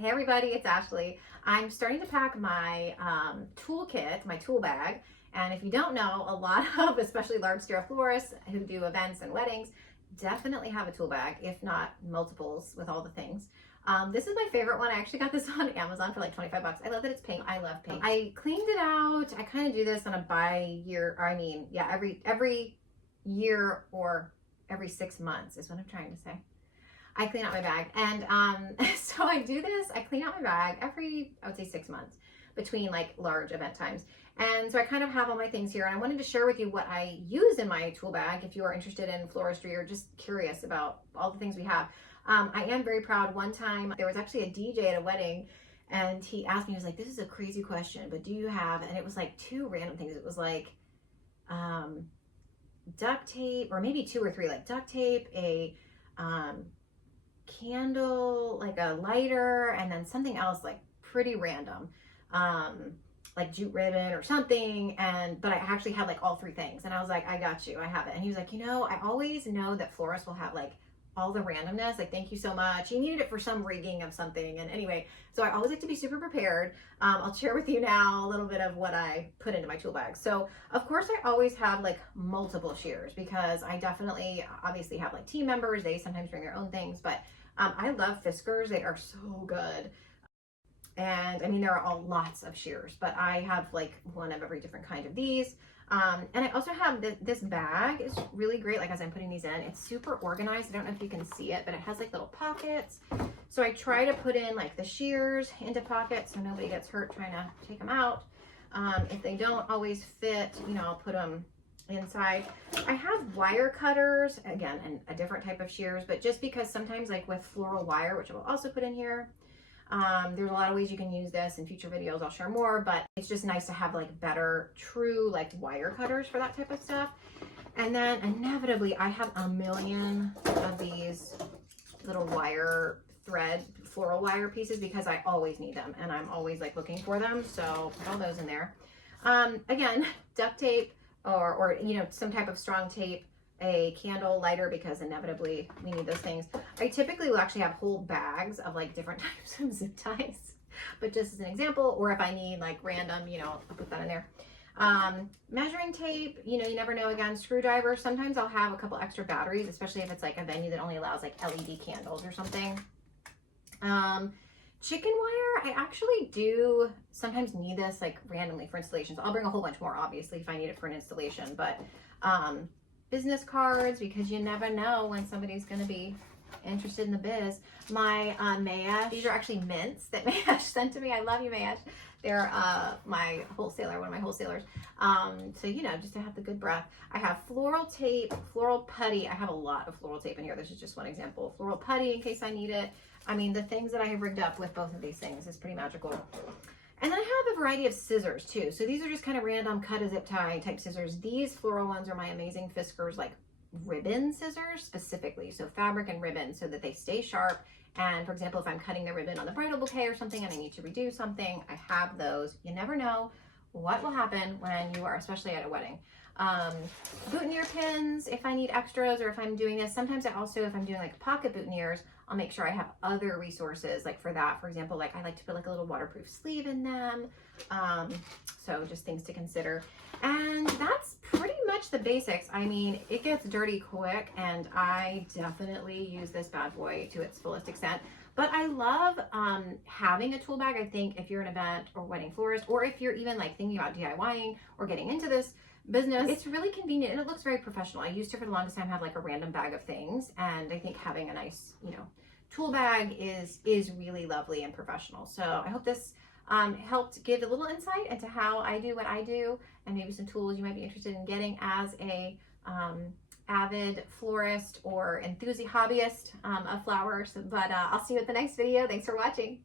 Hey everybody, it's Ashley. I'm starting to pack my toolkit, my tool bag. And if you don't know, a lot of, especially large scale florists who do events and weddings, definitely have a tool bag, if not multiples with all the things. This is my favorite one. I actually got this on Amazon for like 25 bucks. I love that it's pink. I love pink. I cleaned it out. I kind of do this on a every year or every 6 months is what I'm trying to say. I clean out my bag. And so I do this, I clean out my bag every, I would say 6 months between like large event times. And so I kind of have all my things here, and I wanted to share with you what I use in my tool bag if you are interested in floristry or just curious about all the things we have. I am very proud. One time there was actually a DJ at a wedding, and he asked me, he was like, this is a crazy question, but do you have, and it was like two random things. It was like duct tape, or maybe two or three, like duct tape, a candle, like a lighter, and then something else like pretty random, like jute ribbon or something. But I actually had like all three things, and I was like, I got you, I have it. And he was like, I always know that florists will have like all the randomness, like thank you so much. He needed it for some rigging of something. And anyway, so I always like to be super prepared. I'll share with you now a little bit of what I put into my tool bag. So of course I always have like multiple shears, because I definitely obviously have like team members. They sometimes bring their own things, but I love Fiskars. They are so good. And I mean, there are all lots of shears, but I have like one of every different kind of these. And I also have this bag is really great. Like as I'm putting these in, it's super organized. I don't know if you can see it, but it has like little pockets. So I try to put in like the shears into pockets so nobody gets hurt trying to take them out. If they don't always fit, I'll put them inside. I have wire cutters, again, and a different type of shears, but just because sometimes like with floral wire, which I will also put in here, there's a lot of ways you can use this. In future videos I'll share more, but it's just nice to have like better true like wire cutters for that type of stuff. And then inevitably I have a million of these little wire thread floral wire pieces, because I always need them and I'm always like looking for them, so put all those in there. Again, duct tape, or some type of strong tape, a candle, lighter, because inevitably we need those things. I typically will actually have whole bags of like different types of zip ties, but just as an example, or if I need like random, I'll put that in there. Measuring tape, you never know. Again, screwdriver. Sometimes I'll have a couple extra batteries, especially if it's like a venue that only allows like LED candles or something. Chicken wire, I actually do sometimes need this like randomly for installations. I'll bring a whole bunch more obviously if I need it for an installation, but business cards, because you never know when somebody's going to be interested in the biz. My Mayesh, these are actually mints that Mayesh sent to me. I love you, Mayesh. They're my wholesaler, one of my wholesalers. So just to have the good breath. I have floral tape, floral putty. I have a lot of floral tape in here. This is just one example. Floral putty in case I need it. I mean, the things that I have rigged up with both of these things is pretty magical. And then I have a variety of scissors too. So these are just kind of random cut a zip tie type scissors. These floral ones are my amazing Fiskars like ribbon scissors specifically. So fabric and ribbon, so that they stay sharp. And for example, if I'm cutting the ribbon on the bridal bouquet or something and I need to redo something, I have those. You never know what will happen when you are, especially at a wedding. Boutonniere pins, if I need extras, or if I'm doing this. Sometimes I also, if I'm doing like pocket boutonnieres, I'll make sure I have other resources like for that. For example, like I like to put like a little waterproof sleeve in them. So just things to consider. And that's pretty much the basics. I mean, it gets dirty quick, and I definitely use this bad boy to its fullest extent. But I love having a tool bag. I think if you're an event or wedding florist, or if you're even like thinking about DIYing or getting into this business, it's really convenient and it looks very professional. I used to, for the longest time, have like a random bag of things, and I think having a nice, tool bag is really lovely and professional. So I hope this helped give a little insight into how I do what I do, and maybe some tools you might be interested in getting as a avid florist or enthusiast hobbyist of flowers. But I'll see you at the next video. Thanks for watching.